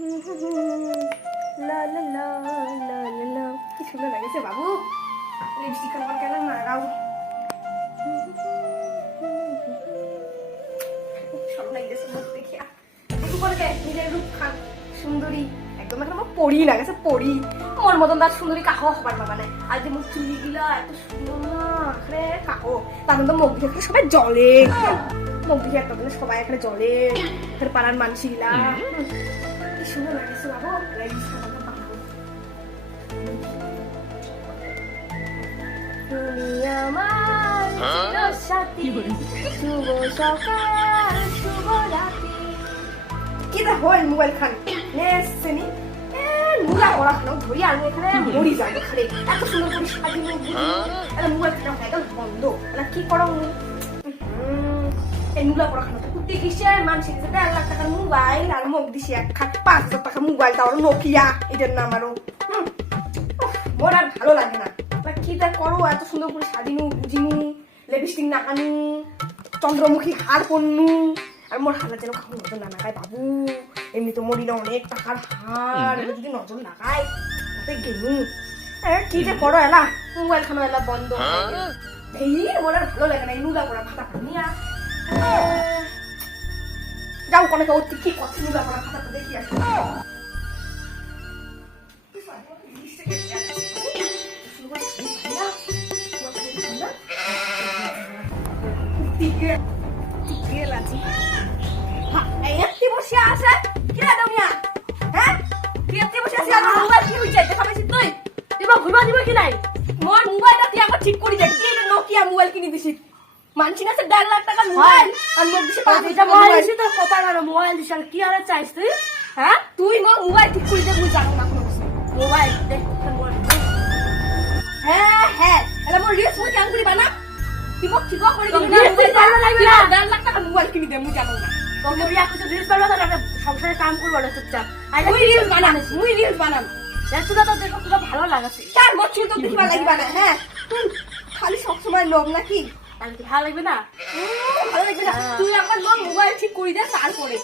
লা লা লা লা লা লা, কি সুন্দর লাগছে বাবু। লিপস্টিক আমার কেন লাগাও, সব লাগছে মুখ দেখিয়া। একটু করে নিজের রূপ খান সুন্দরী, একদম এখন আমার পরি লাগছে, পরি মোর মতন তার সুন্দরী কাহ হবার বাবা নাই। আর যে মুখ চুলি গিলা এত সুন্দর না আখরে কাহ, তার মধ্যে মুখ দেখে সবাই জলে, মুখ দেখে একটা সবাই এখানে জলে, এখানে পাড়ার মানুষ গিলা কি সুন্দর লাগছে বাবু। তুমি আমার সাথী, শুভ সকাল শুভ রাত্রি। কি দা হয় মোবাইল খান নেসেনি নুলা করা খানো ধরি আমি এখানে মরি যাই এখানে এত সুন্দর করে সাজিয়ে বুঝি এটা মোবাইল খানা হয় একদম বন্ধ। এটা কি করো এই নুলা করা খানো কুত্তি কিসে মানুষের কাছে 1.5 লাখ টাকার মোবাইল আর মুখ দিছি এক খাট 5,000 টাকা মোবাইল, তাও নোকিয়া, এটার নাম আরো মোর আর ভালো লাগে না। কি তা করো এত সুন্দর করে সাজিনু বুঝিনু, লিপস্টিক নাকানু, চন্দ্রমুখী হার পন্নু, আর মোর হালা যেন কাউ নজর না লাগায় বাবু। এমনি তো মরিলে অনেক টাকার হার, যদি নজর লাগায় তাতে গেলু। কি যে করো এলা মোবাইল খানো এলা বন্ধ এই মোর আর ভালো লাগে না। এই নুলা করা ফাটা পানিয়া যাও কোনে কেউ কি করছে নুলা করা ফাটা দেখি আসো। মানছি না 1.5 লাখ টাকা মোবাইল আর মুখ দিছে 5,000 মোবাইল দিছি তো কত আর মোবাইল দিছ কি আর চাইছ তুই? হ্যাঁ তুই মোবাইল ঠিক করে দে, মুই জানো না কোন মোবাইল দেখ হ্যাঁ হ্যাঁ এলা মোর রিলস মুই কেন করি বানা তুই মোক ঠিক করে দিবি না, মোবাইল ভালো লাগবে না 1.5 লাখ টাকা মোবাইল কিনি দে, মুই জানো না তোকে রিয়া কিছু রিলস বানাবো না, সংসারে কাম করব না চুপচাপ। আই মুই রিলস বানাম দেখ তুই তো দেখো খুব ভালো লাগাছে কার মোর চুল তো দিবা লাগবে না। হ্যাঁ তুই খালি সব সময় লোভ নাকি ভালো লাগবে না, ভালো লাগবে না। তুই আমার মোবাইল ঠিক করে দে, তারপরে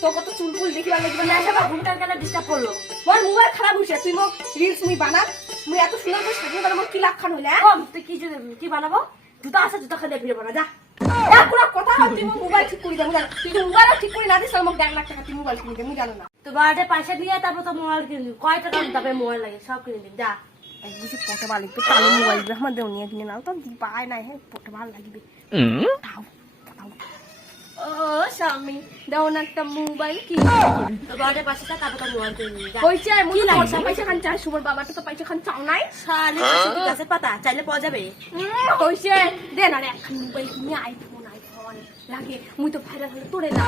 তো কত চুল ফুল দেখিবার লাগবে না। এসব ঘুমটার কেন ডিস্টার্ব করলো, মোর মোবাইল খারাপ হইছে, তুই মোক রিলস মুই বানাম, মুই এত সুন্দর করে সাজিয়ে বানাবো, কি লাখ খান হইলে তুই কি বানাবো? জুতা আছে জুতা খেলে ভিড়ে বানা যা পুরো কথা। তুই মোবাইল ঠিক করে দে, তুই মোবাইল ঠিক করে না দিস মোক 1.5 লাখ টাকা তুই মোবাইল কিনে দে, মুই জানো না। তো বাড়িতে পয়সা দিয়ে তারপর তো মোবাইল কিনবি, কয় টাকা দামে মোবাইল লাগে সব কিনে দিবি যা। বুঝি পটে ভালো লাগবে তাহলে মোবাইল আমার দেউনিয়া কিনে নাও তো পায় নাই। হ্যাঁ পটে ভালো লাগবে ও স্বামী দাও না একটা মোবাইল কি বাড়িতে পাশে টাকা তো মোবাইল কিনে হইছে মুই পয়সা পয়সা খান চাই সুবর বাবা তো পয়সা খান চাও নাই শালি গাছের পাতা চাইলে পাওয়া যাবে হইছে দে না রে এখন মোবাইল কিনে আইফোন লাগে মুই তো ভাইরাল হলে তোরে না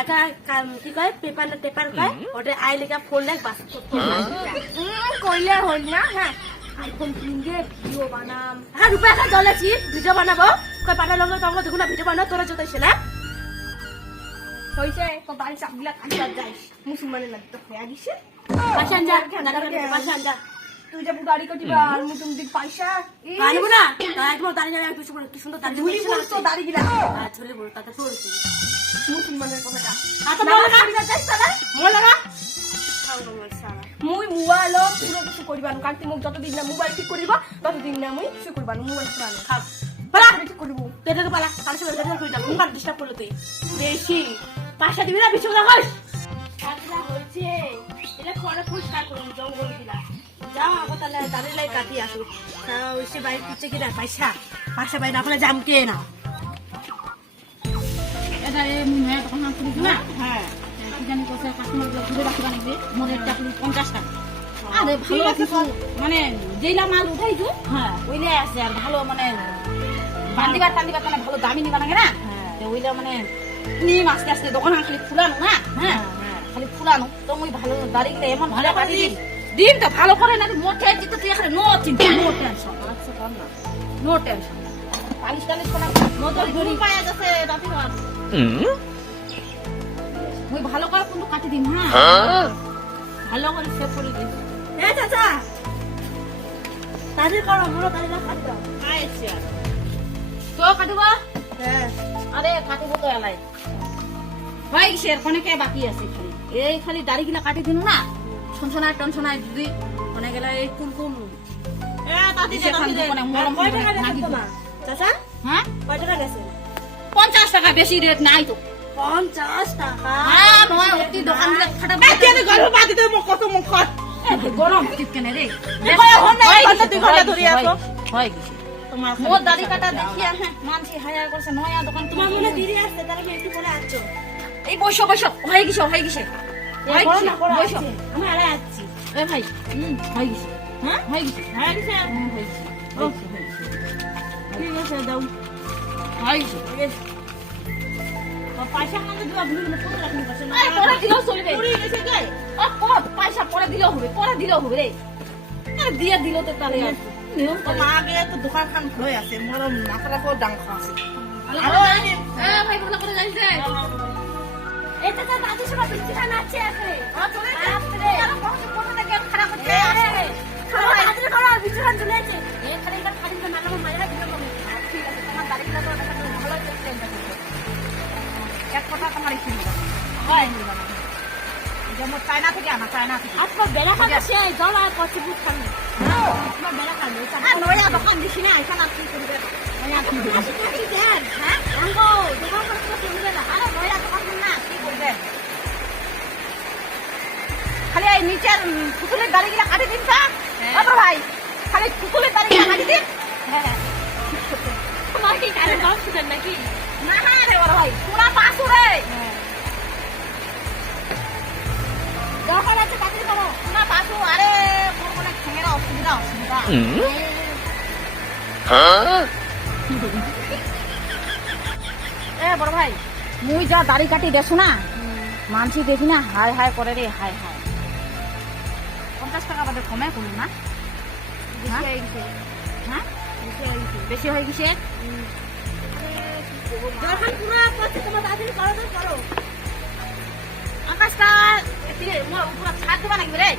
এটা কি কয় পেপার কয় ওটা আই লেখা ফোন লাগ বাস কইলে হল না। হ্যাঁ আইফোন কিনবে ভিডিও বানাম, হ্যাঁ রূপে একটা জ্বলেছি ভিডিও বানাবো, কয় পাটা লঙ্গল টঙ্গল দেখুন না ভিডিও বানাবো তোরা জোতাইছে না হইছে তো বাড়ি চাপগুলা খালি আর যাইস মুসলমানের লাগি তো হয়ে গেছে পাশান যা পাশান যা তুই যে দাড়ি কাটিবা আর মু তুমি দিক পয়সা আনবো না একদম দাড়ি যাবে একটু কি সুন্দর দাড়ি ঝুলি তো দাড়ি গিলা আর ঝুলি বল তাতে পড়ছে মুসলমানের কথাটা আচ্ছা বল না যাইছ না মোর লাগা মুই মোবাইল পুরো কিছু করিবানো কারণ তুই মোক যতদিন না মোবাইল ঠিক করিব ততদিন না মুই কিছু করিবানো মোবাইল পুরানো খাও পালা ঠিক করিব পেটে পালা কাল সকালে পেটে কইতা মুখ আর ডিস্টার্ব করলে তুই বেশি পাশা দিবি না বিছু লাগাস কাটলা হইছে এটা খড় পরিষ্কার করুন জঙ্গল দিলা যাও আবার তাহলে দাঁড়িয়ে লাই কাটি আসো ওই সে বাইরে পিচ্ছে কিনা পয়সা পাশা বাইরে আপনার জাম কে না এটা মুই তখন করি না। হ্যাঁ জানি কত কাস্টমার গুলো ঘুরে রাখবা লাগবে মনের টাকা 50 টাকা আরে ভালো আছে মানে যেইলা মাল উঠাইছো হ্যাঁ ওইলে আছে আর ভালো মানে বান্দিবার মানে ভালো দামি নিবা লাগে না। হ্যাঁ ওইলা মানে নিম আস্তে আস্তে দোকান খালি ফুলানো না। হ্যাঁ খালি ফুলানো তো মুই ভালো দাড়ি গেলে এমন ভালো কাটি দিন তো ভালো করে না মোটে দিতে তুই এখানে নো চিন্তা নো টেনশন আচ্ছা কর না নো টেনশন পালিশ টালিশ করা নজর ধরি পায়া যাচ্ছে রাতি রাত মুই ভালো করে কিন্তু কাটি দিন। হ্যাঁ ভালো করে সেভ করে দিন এ চাচা তাদের করো মোর তাদের কাটি দাও আইছে তো কাটিবা। হ্যাঁ আরে কাটিব তো এলাই হয় গেছে অনেকে বাকি আছে খালি এই খালি দাড়িগুলা কাটি দিন না সনসনায় টনসনায় যদি মনে গেলে এই কুমকুম হ্যাঁ 50 টাকা বেশি রেট নাই তো 50 টাকা হ্যাঁ নয় অতি দোকান গুলো গরম ঠিক কেন রে হয় গেছে মোর দাড়ি কাটা দেখিয়া হ্যাঁ মানছি হায়ার করছে নয়া দোকান তোমার মনে দিদি আসছে তাহলে আমি একটু পরে আসছো এই বসো বসো হয়ে গেছে আমি আরে আসছি এ ভাই হয়ে গেছে হ্যাঁ হয়ে গেছে ঠিক আছে দাও হয়ে গেছে পয়সা আমাকে দেওয়া ভুল না পরে রাখনি পাশে না পরে দিলেও চলবে পুরি গেছে গে পয়সা পরে দিলেও হবে রে আরে দিয়ে দিল তো তাহলে আর নিয়ম করে আগে তো দোকান খান ভরে আছে মোর মাথাটা কো ডাং খাসি ভাই ভালো করে যাইছে এটা তো দাদু সব বিক্রি খান আছে আছে চলে আসছে আর কত গেম খারাপ হচ্ছে দাদু খাওয়া বিক্রি খান চলে আছে এখানে এটা খালি তো নানা মায়েরা দিল কমে ঠিক আছে তোমার দাড়িটা তো ভালো চলছে এক কথা তোমার কি হয় যেমন চায়না থেকে আনা চায়না থেকে আজকে বেলা খাবে সে জল আর কচি বুট খান তোমার বেলা খাবে নয়া দোকান দিছি না এখানে আর কি করবে নয়া কি দেন হ্যাঁ আঙ্গো দোকান করতে চলবে না আরে নয়া দোকান না কি করবে খালি এই নিচের পুতুলের দাড়িগুলা কাটি দিন তা ভাই খালি পুতুলের দাড়িগুলা কাটি দিন তোমার কি কারে গাছ শুনেন নাকি না রে বড় ভাই পুরা পাসু রে দোকান আছে কাটি করো পুরা পাসু আরে কোন কোন খেঙ্গেরা অসুবিধা এ বড় ভাই মুই যা দাড়ি কাটি দেখছো না মানসি দেখি না হাই হাই করে রে হাই হাই 50 টাকা বাদে কমে কোনো না হ্যাঁ বেশি হয়ে গেছে দোকান পুরো করতে তোমার দাদু করো আকাশটা পুরো ছাদ দেবা নাকি রে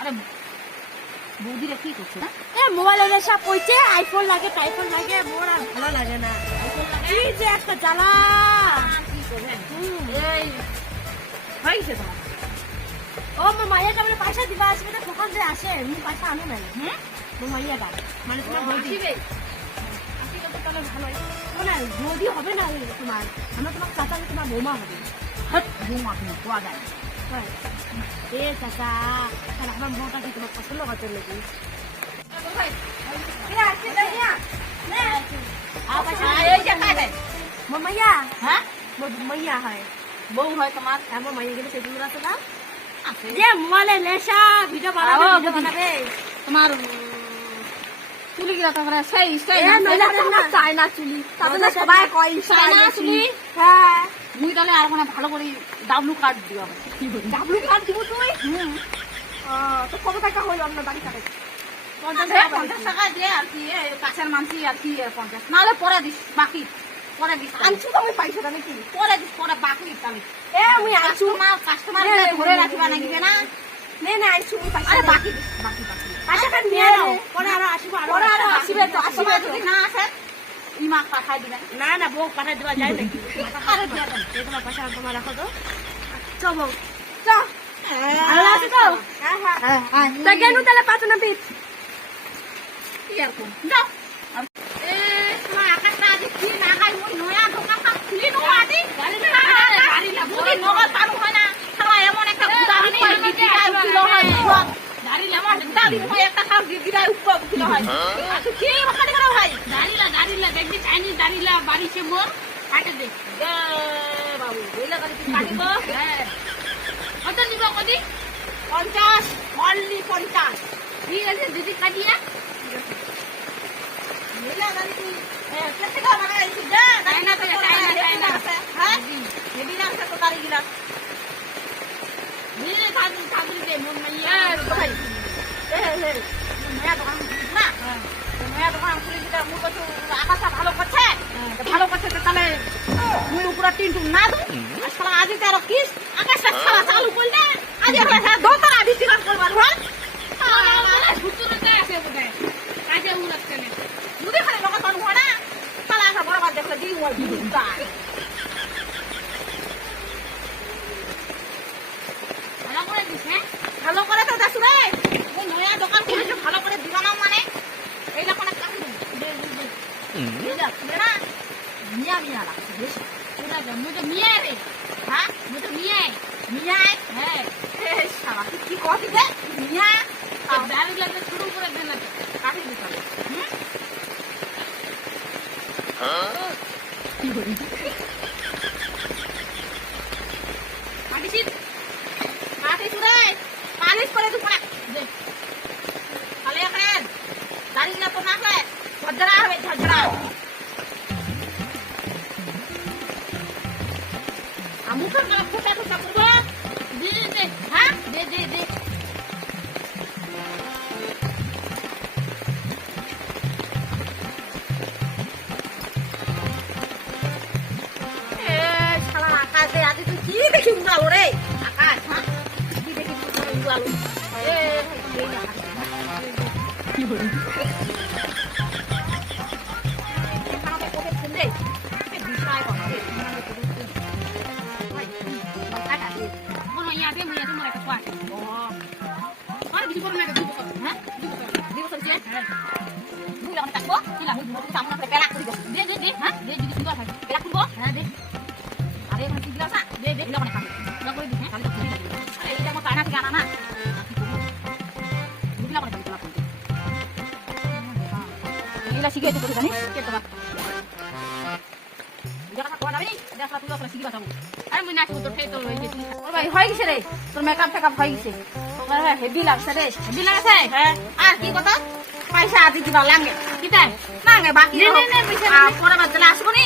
আরে বৌদিরা কি করছে না মোবাইল ওদের সব কইছে আইফোন লাগে টাইফোন লাগে মোর আর ভালো লাগে না এই যে একটা জ্বালা কি করবেন এই হয়েছে তোমার ও মো মাইয়াটা মানে পয়সা দিবা আসবে তো দোকান যে আসে আমি পয়সা আনো না মো মাইয়াটা মানে তোমার বৌদি আসিবে তো তাহলে ভালো না বৌদি হবে না তোমার আমরা তোমার চাচা তোমার বৌমা হবে হট বৌমা তুমি কোয়া যায় এ চাচা তাহলে আমার বউটা কি তোমার পছন্দ করতে নাকি মাইয়া হ্যাঁ মাইয়া হয় বউ হয় তোমার আমার মাইয়া গেলে সেই আছে না আছে যে মোবাইলে লেসা ভিডিও বানাবে তোমার চুলি গিলা তারপরে সেই চায়না চুলি তাদের সবাই কয় চায়না চুলি হ্যাঁ মুই তাহলে আর মানে ভালো করে ডাবলু কার্ড দিও ডাবলু কার্ড দিব তুই তো কত টাকা হইল আপনার বাড়ি কাটে 50 টাকা দিয়ে আর কি কাছের মানসি আর কি 50 নাহলে পরে দিস বাকি পরে দিস আনছি তো আমি পয়সাটা নাকি পরে দিস পরে বাকি তাহলে আমি আনছি কাস্টমার ধরে রাখিবা নাকি না না আনছি পয়সা আরে বাকি দিস বাকি পয়সাটা নিয়ে নাও পরে আরো আসিব তো আসিবে যদি না আসে ইমা পাঠাই দিবেন না বউ পাঠাই দেওয়া যায় নাকি আরে দিয়ে দেন তোমার পয়সা তোমার রাখো তো চল বউ চল ভালো আছে তো হ্যাঁ তা কেন তাহলে পাঁচ না পিস কি আর কোন যাও এ তোমার আকাশটা আজ কি না খাই মই নয়া দোকানটা খুলি নো আদি গাড়ি না বুড়ি নগদ চালু হয় না সারা এমন একটা উদাহরণ পাই দিতে কিলো হয় গাড়ি এমন দাদি মই একটা খাও দিদিরা উপর কিলো হয় আচ্ছা কি বাকি করো ভাই গাড়িলা দেখবি চাইনিজ গাড়িলা বাড়িছে মোর কাটে দে এ বাবু ওইলা গাড়ি কাটিব হ্যাঁ কত নিব কদি 50 অনলি 50 ঠিক আছে দিদি কাটিয়া মেলা গাড়ি তুই কেটে গা মানে আইছি যা চাইনা তো চাইনা হ্যাঁ হেডি না তো গাড়ি গিলা নিলে কাজুরি দে মন মাইয়া ভাই নয়া দোকান না নয়া দোকান খুলে দিটা মু তো আকাশটা ভালো করছে তো তাহলে মুই উপরে টিন না দু আসলে আজ তার কিস আকাশটা ছাড়া চালু করলে আজ দোতলা বিক্রি করবার হয় ভুতুরে আছে বোধহয় কাজে উড়াচ্ছে না মুদি খালি লগা তার হয় না তোমার বিদ্যা ভালো করে দিস হ্যাঁ ভালো করে তো দাসু রে ওই নয়া দোকান খুলেছে ভালো করে দিবা না মানে এই রকম একটা দে এই যা না মিয়া মিয়া লাগছে বেশ পুরা মুঝে মিয়া রে হ্যাঁ মুঝে মিয়া মিয়া হ্যাঁ এ শালা তুই কি কবি রে মিয়া আর দাঁড়ি লাগলে শুরু করে দে না কাটি দিতে হবে কাটিছিস কাটিস রে পালিশ করে তুই পড়া দে তাহলে এখানে দাঁড়ি না তো না হয় ঝরঝরা হবে ঝরঝরা মুখের মানে ফোটা ফোটা করবো দে দে হ্যাঁ দে দে দে শালা আকাশে আজ তুই কি দেখি উড়ালো রে আকাশ হ্যাঁ কি দেখি উড়ালো এ কি হলো আমাকে কোটে ফুলে এ বিষয় কথা শিখে তো জানিস কে তোমার দেখা কোয়া যাবে দেখা তুই ওখানে শিখবা যাবো আরে মুই নাচবো তোর ফেতো লইতে ওর ভাই হয়ে গেছে রে তোর মেকআপ টেকআপ হয়ে গেছে তোর ভাই হেভি লাগছে রে হেভি লাগছে হ্যাঁ আর কি কথা পয়সা আদি দিবা লাগে কি তাই না গে বাকি নে নে পয়সা পরে বাদলা আসবো নি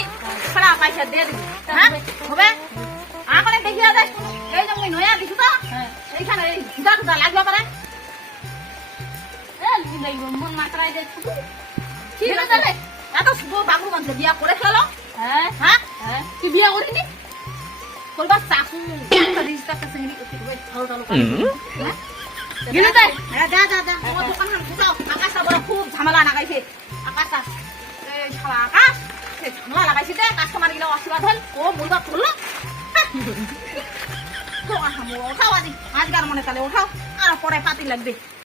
পড়া পয়সা দিয়ে দিবি হ্যাঁ হবে আরে দেখিয়া যাস এই যে মুই নয়া দিছু তো এইখানে দাদা লাগবা পারে এ লিখি দেই মন মাত্রায় দে কি হলো এত শুভ বাবু বন্ধ বিয়া করে ফেলো হ্যাঁ হ্যাঁ কি বিয়া করিনি করবা শাশু রিস্তা কাছে নিবি ওকে ওই ভালো ভালো হ্যাঁ গেলে তাই হ্যাঁ যা যা যা ও দোকান হাম খুঁজাও আকাশটা বড় খুব ঝামেলা লাগাইছে আকাশটা এই শালা আকাশ সে ঝামেলা লাগাইছে দে কাস্টমার গিলা অসুবিধা হল ও মুলবা খুললো দোকান হাম ওঠাও আজকার মনে তাহলে ওঠাও আর পরে পাতি লাগবে